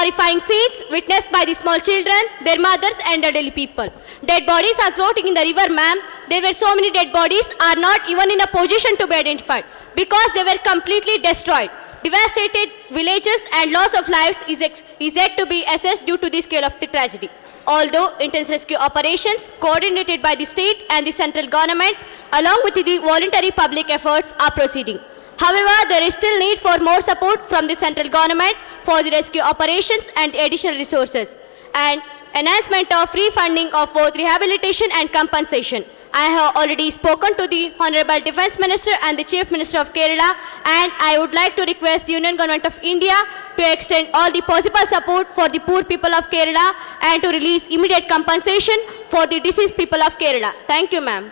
horrifying scenes witnessed by the small children, their mothers and elderly people. Dead bodies are floating in the river, ma'am. There were so many dead bodies are not even in a position to be identified because they were completely destroyed. Devastated villages and loss of lives is yet to be assessed due to the scale of the tragedy. Although intense rescue operations coordinated by the state and the central government along with the voluntary public efforts are proceeding. However, there is still need for more support from the central government for the rescue operations and additional resources and enhancement of free funding of both rehabilitation and compensation. I have already spoken to the Honorable Defence Minister and the Chief Minister of Kerala, and I would like to request the Union Government of India to extend all the possible support for the poor people of Kerala and to release immediate compensation for the deceased people of Kerala. Thank you, ma'am.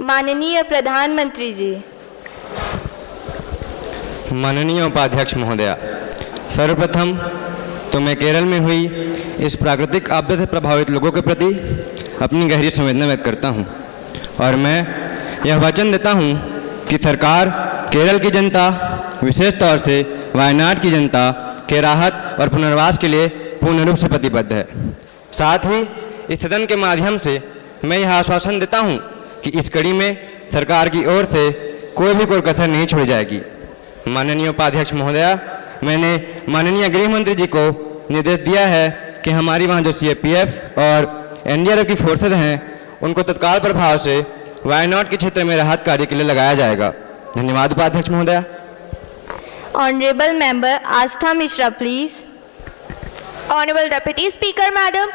माननीय प्रधानमंत्री जी। माननीय उपाध्यक्ष महोदया, सर्वप्रथम तो मैं केरल में हुई इस प्राकृतिक आपदा से प्रभावित लोगों के प्रति अपनी गहरी संवेदना व्यक्त करता हूं और मैं यह वचन देता हूं कि सरकार केरल की जनता, विशेष तौर से वायनाड की जनता के राहत और पुनर्वास के लिए पूर्ण रूप से प्रतिबद्ध है। साथ ही इस सदन के माध्यम से मैं यह आश्वासन देता हूं कि इस कड़ी में सरकार की ओर से कोई भी कोई कसर नहीं छोड़ी जाएगी। माननीय उपाध्यक्ष महोदया, मैंने माननीय गृह मंत्री जी को निर्देश दिया है कि हमारी वहाँ जो CAPF और NDRF की फोर्सेज हैं उनको तत्काल प्रभाव से वायनाड के क्षेत्र में राहत कार्य के लिए लगाया जाएगा। धन्यवाद उपाध्यक्ष महोदया। Honourable member Aastha Mishra please. Honorable Deputy Speaker, Madam,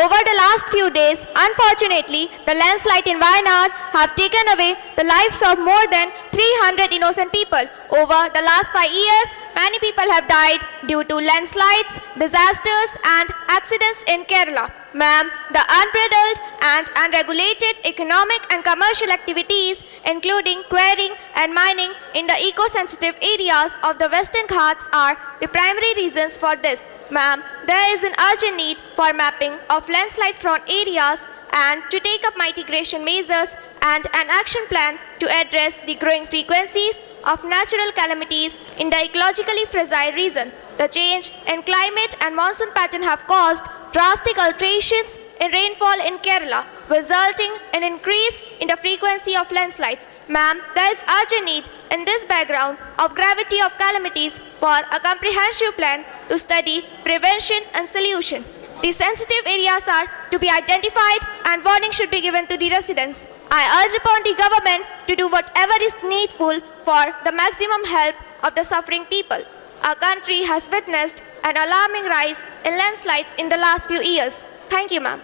over the last few days, unfortunately, the landslide in Wayanad have taken away the lives of more than 300 innocent people. Over the last 5 years, many people have died due to landslides, disasters and accidents in Kerala. Ma'am, the unbridled and unregulated economic and commercial activities, including quarrying and mining in the eco-sensitive areas of the Western Ghats are the primary reasons for this. Ma'am, there is an urgent need for mapping of landslide-prone areas and to take up mitigation measures and an action plan to address the growing frequencies of natural calamities in the ecologically fragile region. The change in climate and monsoon pattern have caused drastic alterations in rainfall in Kerala, resulting in increase in the frequency of landslides. Ma'am, there is urgent need in this background of gravity of calamities for a comprehensive plan to study prevention and solution. The sensitive areas are to be identified and warning should be given to the residents. I urge upon the government to do whatever is needful for the maximum help of the suffering people. Our country has witnessed an alarming rise in landslides in the last few years. Thank you, ma'am.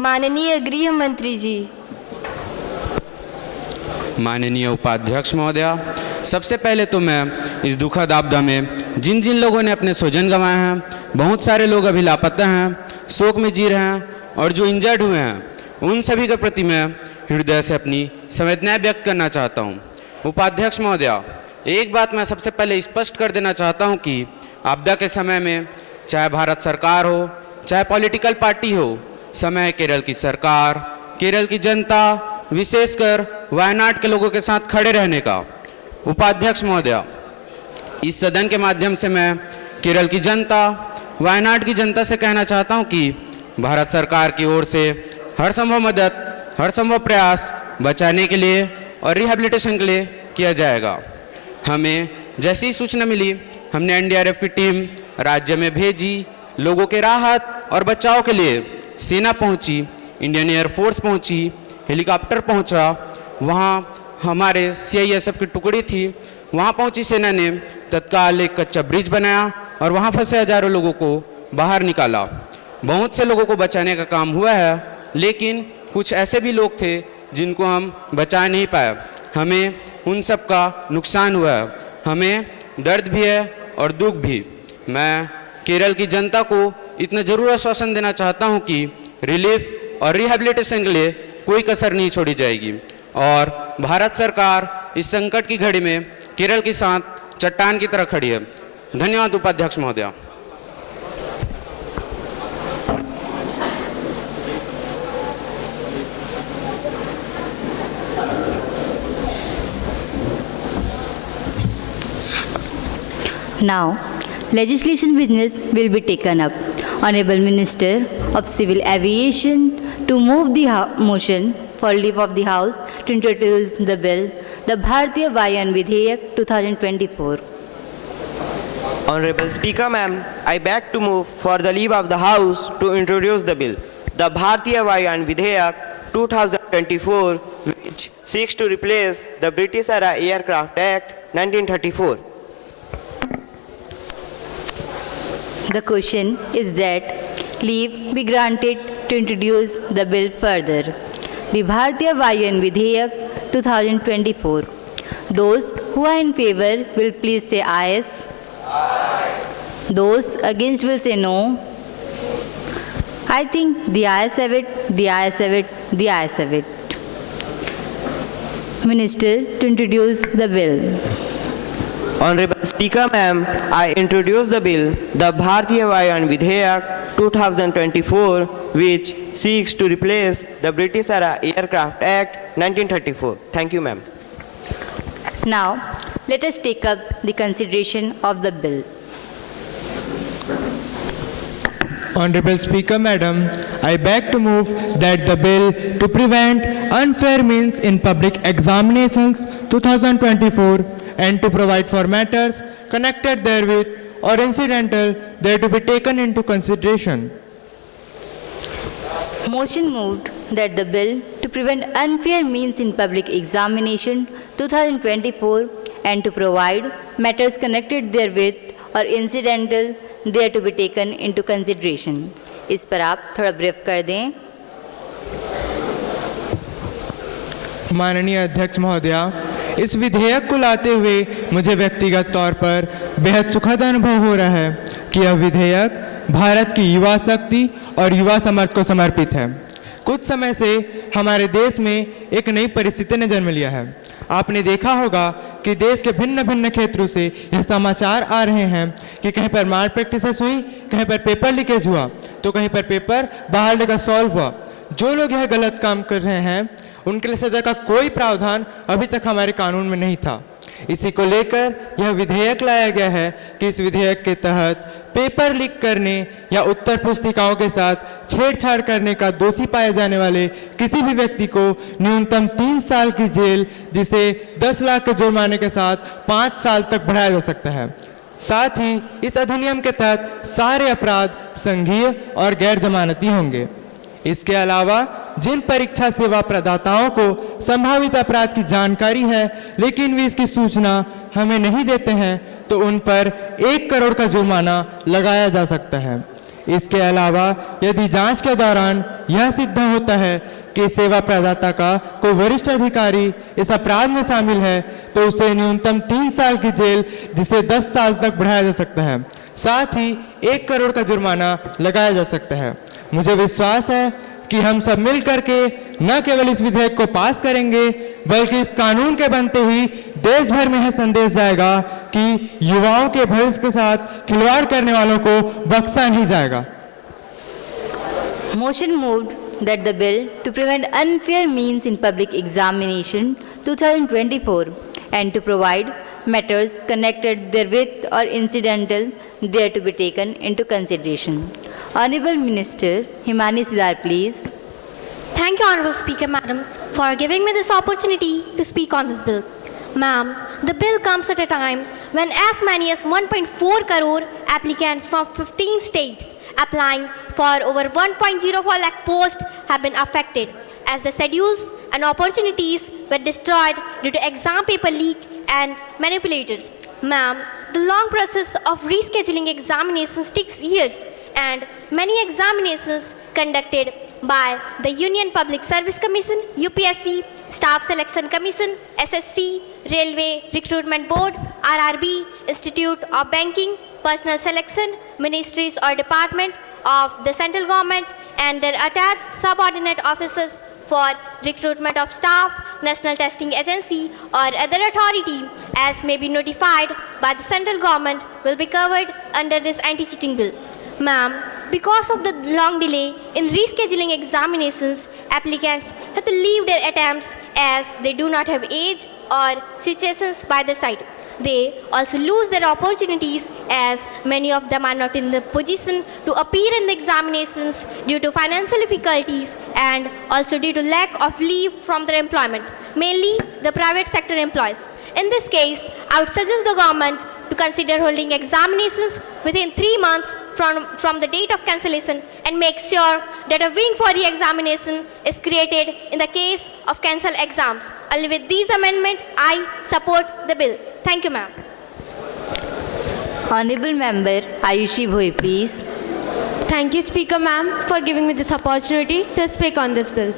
माननीय गृह मंत्री जी। माननीय उपाध्यक्ष महोदया, सबसे पहले तो मैं इस दुखद आपदा में जिन जिन लोगों ने अपने स्वजन गंवाए हैं, बहुत सारे लोग अभी लापता हैं, शोक में जी रहे हैं और जो इंजर्ड हुए हैं, उन सभी के प्रति मैं हृदय से अपनी संवेदनाएं व्यक्त करना चाहता हूं। उपाध्यक्ष महोदया, एक बात मैं सबसे पहले स्पष्ट कर देना चाहता हूं कि आपदा के समय में चाहे भारत सरकार हो, चाहे पॉलिटिकल पार्टी हो, समय केरल की सरकार, केरल की जनता, विशेषकर वायनाड के लोगों के साथ खड़े रहने का। उपाध्यक्ष महोदया, इस सदन के माध्यम से मैं केरल की जनता, वायनाड की जनता से कहना चाहता हूं कि भारत सरकार की ओर से हर संभव मदद, हर संभव प्रयास बचाने के लिए और रिहैबिलिटेशन के लिए किया जाएगा। हमें जैसी सूचना मिली, हमने NDRF की टीम राज्य में भेजी, लोगों के राहत और बचाव के लिए सेना पहुंची, इंडियन एयरफोर्स पहुंची, हेलीकॉप्टर पहुंचा, वहां हमारे CISF की टुकड़ी थी, वहां पहुंची सेना ने तत्काल एक कच्चा ब्रिज बनाया और वहां फंसे हजारों लोगों को बाहर निकाला। बहुत से लोगों को बचाने का काम हुआ है, लेकिन कुछ ऐसे भी लोग थे जिनको हम बचा नहीं पाए। हमें उन सब का नुकसान हुआ है, हमें दर्द भी है और दुख भी। मैं केरल की जनता को इतना जरूर आश्वासन देना चाहता हूं कि रिलीफ और रिहैबिलिटेशन के लिए कोई कसर नहीं छोड़ी जाएगी और भारत सरकार इस संकट की घड़ी में केरल के साथ चट्टान की तरह खड़ी है। धन्यवाद उपाध्यक्ष महोदया। Now, legislation business will be taken up. Honorable Minister of Civil Aviation to move the motion for leave of the House to introduce the bill, the Bharatiya Vayan Vidheyak 2024. Honorable Speaker, ma'am, I beg to move for the leave of the House to introduce the bill, the Bharatiya Vayan Vidheyak 2024, which seeks to replace the British Era Aircraft Act 1934. The question is that leave be granted to introduce the bill further. The Bharatiya Vayan Vidheyak 2024. Those who are in favor will please say ayes. Those against will say no. I think the ayes have it, the ayes have it, the ayes have it. Minister to introduce the bill. Honorable Speaker, ma'am, I introduce the bill, the Bharatiya Vayan Vidheyak 2024, which seeks to replace the British Era Aircraft Act 1934. Thank you, ma'am. Now, let us take up the consideration of the bill. Honorable Speaker, Madam, I beg to move that the bill to prevent unfair means in public examinations 2024 and to provide for matters connected therewith or incidental there to be taken into consideration. Motion moved that the bill to prevent unfair means in public examination 2024 and to provide matters connected therewith or incidental there to be taken into consideration. इस पर आप थोड़ा brief कर दें. माननीय अध्यक्ष महोदया, इस विधेयक को लाते हुए मुझे व्यक्तिगत तौर पर बेहद सुखद अनुभव हो रहा है कि यह विधेयक भारत की युवा शक्ति और युवा समर्थ को समर्पित है. कुछ समय से हमारे देश में एक नई परिस्थिति ने जन्म लिया है. आपने देखा होगा कि देश के भिन्न भिन्न क्षेत्रों से यह समाचार आ रहे हैं कि कहीं पर मार प्रैक्टिसेस हुई, कहीं पर पेपर लीकेज हुआ, तो कहीं पर पेपर बाहर लेकर सॉल्व हुआ. जो लोग यह गलत काम कर रहे हैं उनके लिए सजा का कोई प्रावधान अभी तक हमारे कानून में नहीं था. इसी को लेकर यह विधेयक लाया गया है कि इस विधेयक के तहत पेपर लीक करने या उत्तर पुस्तिकाओं के साथ छेड़छाड़ करने का दोषी पाए जाने वाले किसी भी व्यक्ति को न्यूनतम 3 साल की जेल, जिसे 10 लाख के जुर्माने के साथ 5 साल तक बढ़ाया जा सकता है. साथ ही इस अधिनियम के तहत सारे अपराध संघीय और गैर जमानती होंगे. इसके अलावा जिन परीक्षा सेवा प्रदाताओं को संभावित अपराध की जानकारी है लेकिन वे इसकी सूचना हमें नहीं देते हैं तो उन पर 1 करोड़ का जुर्माना लगाया जा सकता है. इसके अलावा यदि जांच के दौरान यह सिद्ध होता है कि सेवा प्रदाता का कोई वरिष्ठ अधिकारी इस अपराध में शामिल है तो उसे न्यूनतम 3 साल की जेल, जिसे 10 साल तक बढ़ाया जा सकता है. साथ ही 1 करोड़ का जुर्माना लगाया जा सकता है. मुझे विश्वास है कि हम सब मिल करके न केवल इस विधेयक को पास करेंगे बल्कि इस कानून के बनते ही देश भर में यह संदेश जाएगा कि युवाओं के भविष्य के साथ खिलवाड़ करने वालों को बख्शा नहीं जाएगा. Motion moved that the bill to prevent unfair means in public examination 2024 and to provide matters connected therewith or incidental there to be taken into consideration. Honorable Minister Himani Sidar, please. Thank you, Honorable Speaker, Madam, for giving me this opportunity to speak on this bill. Ma'am, the bill comes at a time when as many as 1.4 crore applicants from 15 states applying for over 1.04 lakh posts have been affected as the schedules and opportunities were destroyed due to exam paper leak and manipulators. Ma'am, the long process of rescheduling examinations takes years and many examinations conducted by the Union Public Service Commission, UPSC, Staff Selection Commission, SSC, Railway Recruitment Board, RRB, Institute of Banking, Personal Selection, Ministries or Department of the Central Government and their attached subordinate officers for recruitment of staff, National Testing Agency or other authority as may be notified by the Central Government will be covered under this anti-cheating bill. Ma'am, because of the long delay in rescheduling examinations, applicants have to leave their attempts as they do not have age or situations by their side. They also lose their opportunities as many of them are not in the position to appear in the examinations due to financial difficulties and also due to lack of leave from their employment, mainly the private sector employees. In this case, I would suggest the government to consider holding examinations within 3 months from the date of cancellation and make sure that a wing for re-examination is created in the case of cancelled exams. Only with these amendments, I support the bill. Thank you, ma'am. Honorable Member Ayushi Bhoi, please. Thank you, Speaker ma'am, for giving me this opportunity to speak on this bill.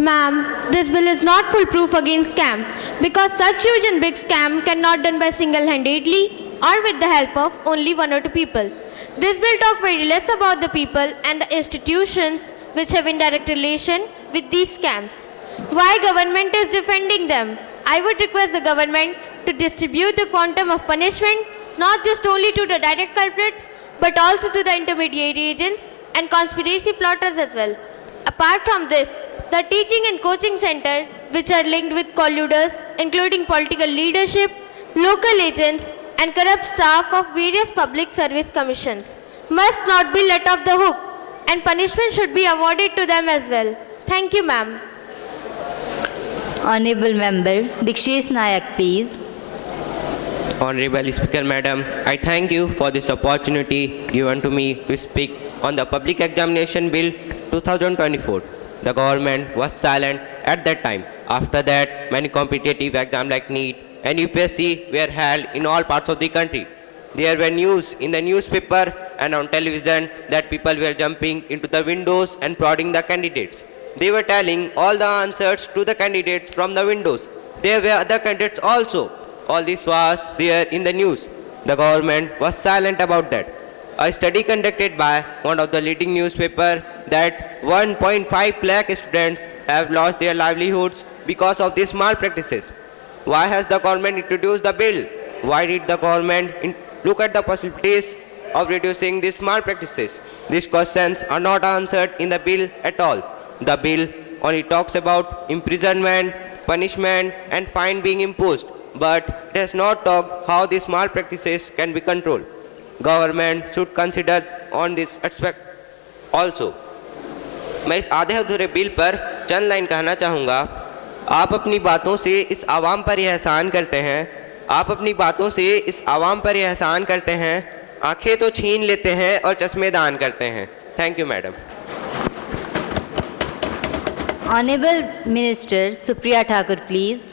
Ma'am, this bill is not foolproof against scam because such huge and big scam cannot done by single-handedly or with the help of only 1 or 2 people. This bill talks very less about the people and the institutions which have indirect relation with these scams. Why government is defending them? I would request the government to distribute the quantum of punishment not just only to the direct culprits but also to the intermediate agents and conspiracy plotters as well. Apart from this, the teaching and coaching center which are linked with colluders including political leadership, local agents and corrupt staff of various public service commissions must not be let off the hook and punishment should be awarded to them as well. Thank you, ma'am. Honorable Member Dikshesh Nayak, please. Honorable Speaker Madam, I thank you for this opportunity given to me to speak on the Public Examination Bill 2024. The government was silent at that time. After that, many competitive exams like NEET and UPSC were held in all parts of the country. There were news in the newspaper and on television that people were jumping into the windows and prodding the candidates. They were telling all the answers to the candidates from the windows. There were other candidates also. All this was there in the news. The government was silent about that. A study conducted by one of the leading newspapers that 1.5 lakh students have lost their livelihoods because of these malpractices. Why has the government introduced the bill? Why did the government look at the possibilities of reducing these malpractices? These questions are not answered in the bill at all. The bill only talks about imprisonment, punishment and fine being imposed, but it does not talk how these malpractices can be controlled. Government should consider on this aspect also. मैं इस आधे अधूरे bill पर चंद line कहना चाहूँगा। आप अपनी बातों से इस आवाम पर यह एहसान करते हैं, आप अपनी बातों से इस आवाम पर यह एहसान करते हैं, आंखें तो छीन लेते हैं और चश्मे दान करते हैं। Thank you madam. Honorable Minister Supriya Thakur, please.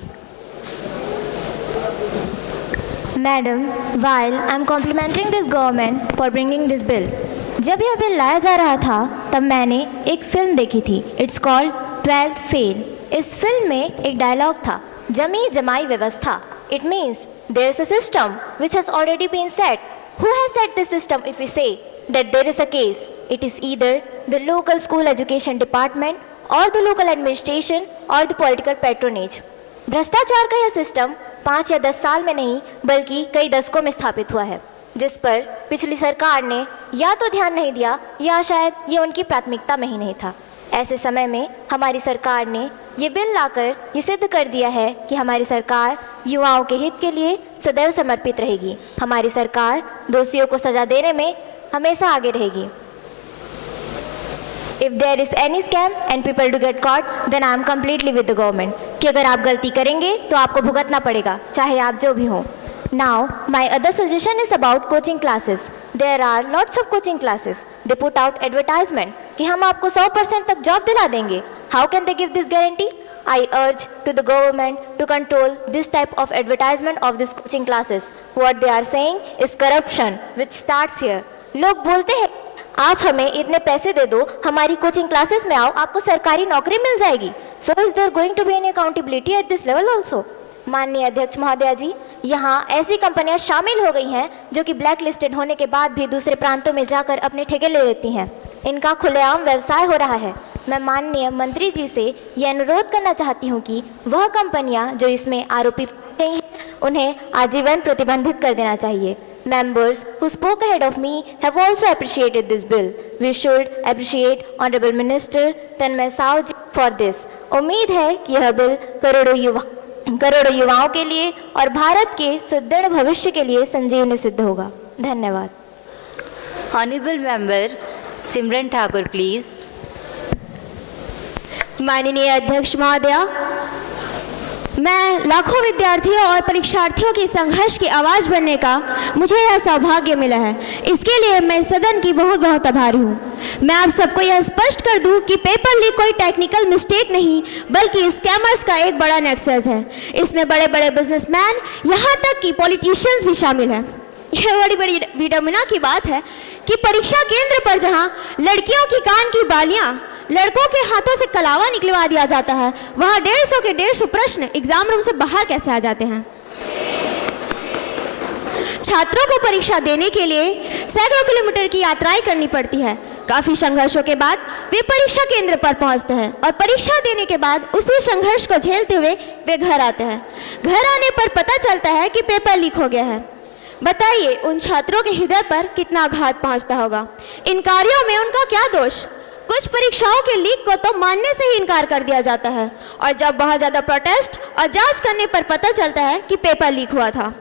Madam, while I am complimenting this government for bringing this bill, जब यह बिल लाया जा रहा था तब मैंने एक फिल्म देखी थी. It's called 12th Fail. इस फिल्म में एक डायलॉग था, जमी जमाई व्यवस्था. It means there is a system which has already been set. Who has set this system? If we say that there is a case, it is either the local school education department or the local administration or the political patronage. भ्रष्टाचार का यह system 5 या 10 साल में नहीं बल्कि कई दशकों में स्थापित हुआ है, जिस पर पिछली सरकार ने या तो ध्यान नहीं दिया या शायद ये उनकी प्राथमिकता में ही नहीं था. ऐसे समय में हमारी सरकार ने ये बिल लाकर ये सिद्ध कर दिया है कि हमारी सरकार युवाओं के हित के लिए सदैव समर्पित रहेगी. हमारी सरकार दोषियों को सजा देने में हमेशा आगे रहेगी. If there is any scam and people do get caught, then I am completely with the government. कि अगर आप गलती करेंगे तो आपको भुगतना पड़ेगा, चाहे आप जो भी हो. Now, my other suggestion is about coaching classes. There are lots of coaching classes. They put out advertisement कि हम आपको 100% तक जॉब दिला देंगे. How can they give this guarantee? I urge to the government to control this type of advertisement of these coaching classes. What they are saying is corruption, which starts here. लोग बोलते हैं आप हमें इतने पैसे दे दो, हमारी कोचिंग क्लासेस में आओ, आपको सरकारी नौकरी मिल जाएगी. So is there going to be any accountability at this level also? माननीय अध्यक्ष महोदया जी, यहाँ ऐसी कंपनियां शामिल हो गई हैं जो कि ब्लैक लिस्टेड होने के बाद भी दूसरे प्रांतों में जाकर अपने ठेके ले लेती हैं. इनका खुलेआम व्यवसाय हो रहा है. मैं माननीय मंत्री जी से ये अनुरोध करना चाहती हूँ कि वह कंपनियां जो इसमें आरोपी गई हैं उन्हें आजीवन प्रतिबंधित कर देना चाहिए. Members who spoke ahead of me have also appreciated this bill. We should appreciate Honorable Minister Tanmay Sahu ji for this. उम्मीद है कि यह बिल करोड़ों करोड़ों युवाओं के लिए और भारत के सुदृढ़ भविष्य के लिए संजीवनी सिद्ध होगा। धन्यवाद। Honorable Member Simran Thakur, please. माननीय अध्यक्ष महोदया, मैं लाखों विद्यार्थियों और परीक्षार्थियों की संघर्ष की आवाज बनने का मुझे यह सौभाग्य मिला है। इसके लिए मैं सदन की बहुत बहुत आभारी हूँ। मैं आप सबको यह स्पष्ट कर दूं कि पेपर लीक कोई टेक्निकल मिस्टेक नहीं बल्कि स्कैमर्स का एक बड़ा नेक्सस है। इसमें बड़े बड़े बिजनेसमैन यहाँ तक कि पॉलिटिशियंस भी शामिल हैं। यह बड़ी विडंबना की बात है कि परीक्षा केंद्र पर जहाँ लड़कियों की कान की बालियाँ लड़कों के हाथों से कलावा निकलवा दिया जाता है, वहाँ 150 के 150 प्रश्न एग्जाम रूम से बाहर कैसे आ जाते हैं। छात्रों को परीक्षा देने के लिए सैकड़ों किलोमीटर की यात्राएं करनी पड़ती है। काफी संघर्षों के बाद वे परीक्षा केंद्र पर पहुंचते हैं और परीक्षा देने के बाद उसी संघर्ष को झेलते हुए वे घर आते हैं। घर आने पर पता चलता है कि पेपर लीक हो गया है। बताइए उन छात्रों के हृदय पर कितना आघात पहुंचता होगा। इन कार्यों में उनका क्या दोष? कुछ परीक्षाओं के लीक को तो मानने से ही इनकार कर दिया जाता है और जब बहुत ज़्यादा प्रोटेस्ट और जांच करने पर पता चलता है कि पेपर लीक हुआ था।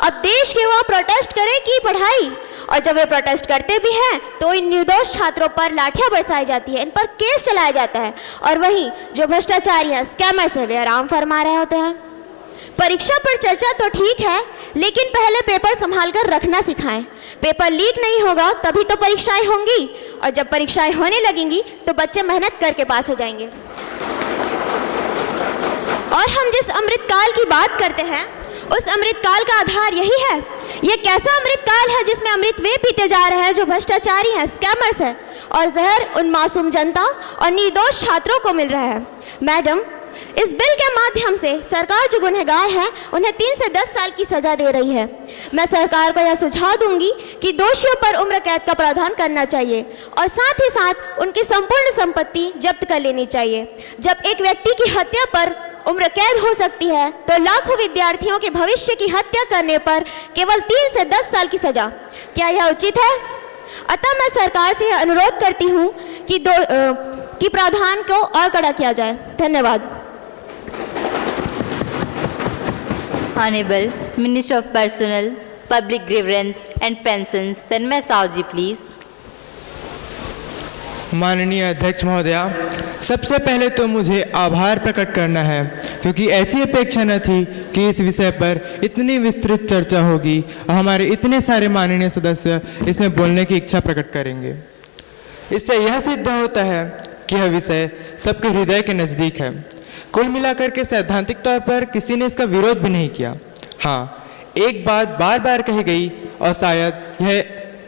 अब देश के वो प्रोटेस्ट करें कि पढ़ाई, और जब वे प्रोटेस्ट करते भी हैं तो इन निर्दोष छात्रों पर लाठियां बरसाई जाती है, इन पर केस चलाया जाता है और वहीं जो भ्रष्टाचारी हैं, स्कैमर्स हैं, वे आराम फरमा रहे होते हैं। परीक्षा पर चर्चा तो ठीक है, लेकिन पहले पेपर संभाल कर रखना सिखाएं। पेपर लीक नहीं होगा तभी तो परीक्षाएं होंगी और जब परीक्षाएं होने लगेंगी तो बच्चे मेहनत करके पास हो जाएंगे। और हम जिस अमृतकाल की बात करते हैं उस अमृतकाल का आधार यही है। ये कैसा अमृतकाल है जिसमें अमृत वे पीते जा रहे हैं जो भ्रष्टाचारी हैं, स्कैमर्स हैं, और जहर उन मासूम जनता और निर्दोष छात्रों को मिल रहा है। मैडम, इस बिल के माध्यम से सरकार जो गुनहगार हैं उन्हें 3 से 10 साल की सजा दे रही है। मैं सरकार को यह सुझाव दूंगी कि दोषियों पर उम्र कैद का प्रावधान करना चाहिए और साथ ही साथ उनकी संपूर्ण संपत्ति जब्त कर लेनी चाहिए। जब एक व्यक्ति की हत्या पर उम्र कैद हो सकती है तो लाखों विद्यार्थियों के भविष्य की हत्या करने पर केवल 3 से 10 साल की सजा, क्या यह उचित है? अतः मैं सरकार से यह अनुरोध करती हूँ कि प्रावधान को और कड़ा किया जाए। धन्यवाद। Honorable Minister of Personnel, Public Grievance and Pensions, Tanmay Sahu ji, please. माननीय अध्यक्ष महोदया, सबसे पहले तो मुझे आभार प्रकट करना है क्योंकि ऐसी अपेक्षा न थी कि इस विषय पर इतनी विस्तृत चर्चा होगी और हमारे इतने सारे माननीय सदस्य इसमें बोलने की इच्छा प्रकट करेंगे। इससे यह सिद्ध होता है कि यह विषय सबके हृदय के नज़दीक है। कुल मिलाकर के सैद्धांतिक तौर पर किसी ने इसका विरोध भी नहीं किया। हाँ, एक बात बार बार कही गई और शायद यह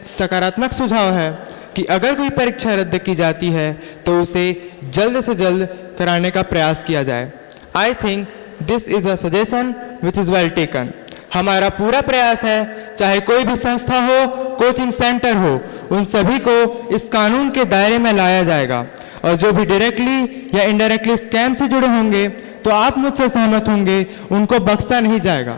सकारात्मक सुझाव है कि अगर कोई परीक्षा रद्द की जाती है तो उसे जल्द से जल्द कराने का प्रयास किया जाए। I think this is a suggestion which is well taken. हमारा पूरा प्रयास है, चाहे कोई भी संस्था हो, कोचिंग सेंटर हो, उन सभी को इस कानून के दायरे में लाया जाएगा और जो भी डायरेक्टली या इनडायरेक्टली स्कैम से जुड़े होंगे तो आप मुझसे सहमत होंगे, उनको बख्शा नहीं जाएगा।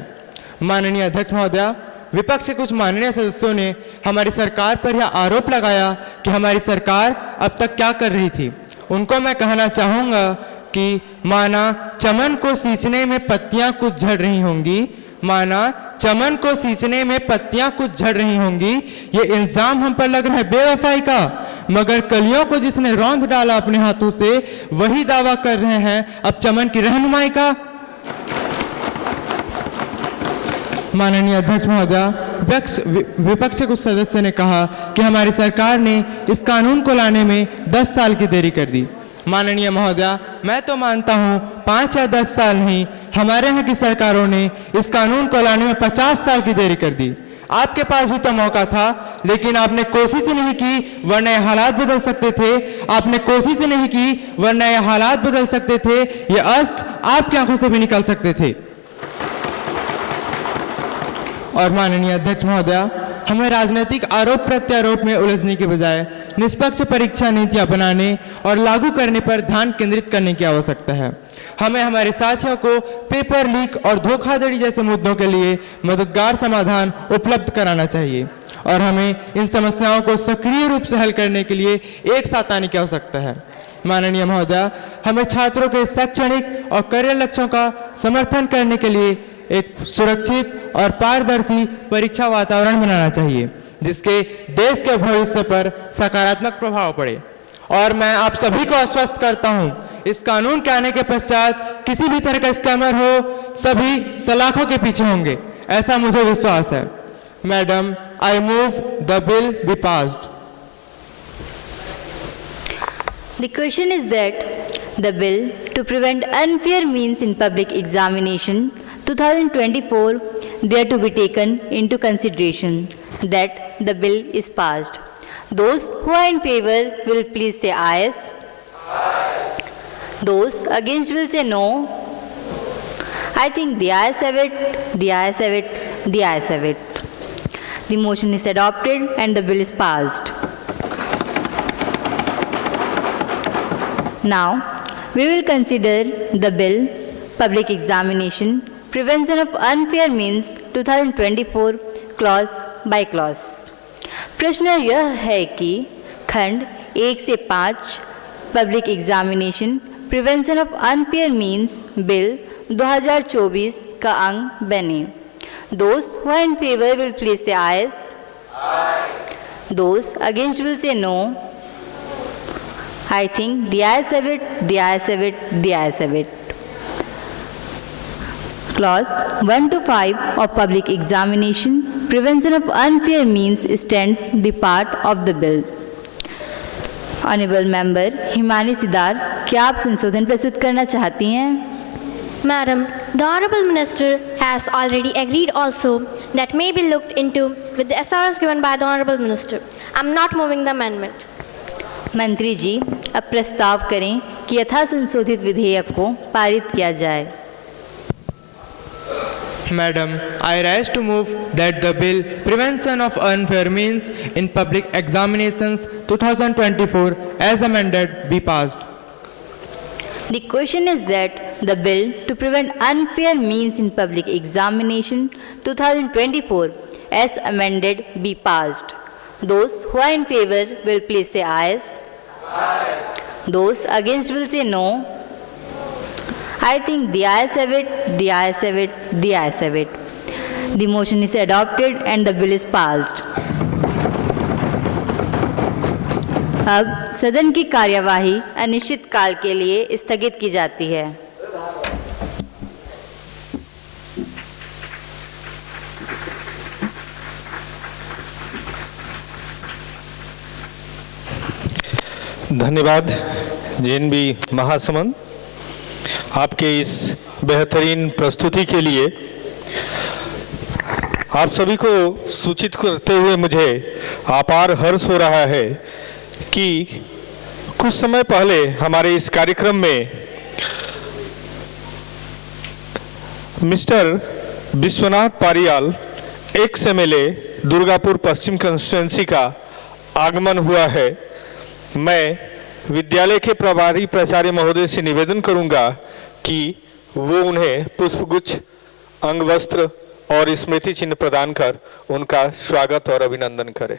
माननीय अध्यक्ष महोदया, विपक्ष के कुछ माननीय सदस्यों ने हमारी सरकार पर यह आरोप लगाया कि हमारी सरकार अब तक क्या कर रही थी। उनको मैं कहना चाहूँगा कि माना चमन को सींचने में पत्तियाँ कुछ झड़ रही होंगी, माना चमन को सींचने में पत्तियाँ कुछ झड़ रही होंगी, ये इल्जाम हम पर लग रहा है बेवफाई का, मगर कलियों को जिसने रौंद डाला अपने हाथों से वही दावा कर रहे हैं अब चमन की रहनुमाई का। माननीय अध्यक्ष महोदया, विपक्ष के कुछ सदस्य ने कहा कि हमारी सरकार ने इस कानून को लाने में 10 साल की देरी कर दी। माननीय महोदया, मैं तो मानता हूँ 5 या 10 साल नहीं, हमारे यहाँ की सरकारों ने इस कानून को लाने में 50 साल की देरी कर दी। आपके पास भी तो मौका था, लेकिन आपने कोशिश ही नहीं की, वरना ये हालात बदल सकते थे। आपने कोशिश ही नहीं की, वरना ये हालात बदल सकते थे, ये अश्क आपकी आंखों से भी निकल सकते थे। और माननीय अध्यक्ष महोदया, हमें राजनीतिक आरोप प्रत्यारोप में उलझने के बजाय निष्पक्ष परीक्षा नीतियां बनाने और लागू करने पर ध्यान केंद्रित करने की आवश्यकता है। हमें हमारे साथियों को पेपर लीक और धोखाधड़ी जैसे मुद्दों के लिए मददगार समाधान उपलब्ध कराना चाहिए और हमें इन समस्याओं को सक्रिय रूप से हल करने के लिए एक साथ आने की आवश्यकता है। माननीय महोदया, हमें छात्रों के शैक्षणिक और करियर लक्ष्यों का समर्थन करने के लिए एक सुरक्षित और पारदर्शी परीक्षा वातावरण बनाना चाहिए जिसके देश के भविष्य पर सकारात्मक प्रभाव पड़े। और मैं आप सभी को आश्वस्त करता हूं, इस कानून के आने के पश्चात किसी भी तरह का स्कैमर हो, सभी सलाखों के पीछे होंगे, ऐसा मुझे विश्वास है। Madam, I move the bill be passed. The question is that the bill to prevent unfair means in public examination 2024 there to be taken into consideration, that the bill is passed. Those who are in favor will please say ayes. Those against will say no. I think the ayes have it, the ayes have it, the ayes have it. The motion is adopted and the bill is passed. Now, we will consider the bill Public Examination Prevention of Unfair Means 2024 clause by clause. प्रश्न यह है कि खंड 1 से 5 public examination prevention of unfair means bill 2024 का अंग बने। Those who are in favor will please say ayes. Those against will say no. I think the ayes have it, the ayes have it, the ayes have it. Clause 1 to 5 of Public Examination Prevention of Unfair Means stands the part of the bill. Honorable Member Himani Sidar, क्या आप संशोधन प्रस्तुत करना चाहती हैं? Madam, the Honorable Minister has already agreed also that may be looked into with the assurance given by the Honorable Minister. I am not moving the amendment. मंत्री जी, अब प्रस्ताव करें कि यथा संशोधित विधेयक को पारित किया जाए। Madam, I rise to move that the bill Prevention of Unfair Means in Public Examinations 2024 as amended be passed. The question is that the bill to prevent unfair means in public examination 2024 as amended be passed. Those who are in favor will please say ayes. Those against will say no. I think the ayes have it, the ayes have it, the ayes have it. The motion is adopted and the bill is passed. अब सदन की कार्यवाही अनिश्चित काल के लिए स्थगित की जाती है। धन्यवाद जेएनबी महासमंद, आपके इस बेहतरीन प्रस्तुति के लिए। आप सभी को सूचित करते हुए मुझे अपार हर्ष हो रहा है कि कुछ समय पहले हमारे इस कार्यक्रम में mister Vishwanath Pariyal ex MLA Durgapur Paschim constituency का आगमन हुआ है। मैं विद्यालय के प्रभारी प्राचार्य महोदय से निवेदन करूंगा कि वो उन्हें पुष्पगुच्छ, अंगवस्त्र और स्मृति चिन्ह प्रदान कर उनका स्वागत और अभिनंदन करें।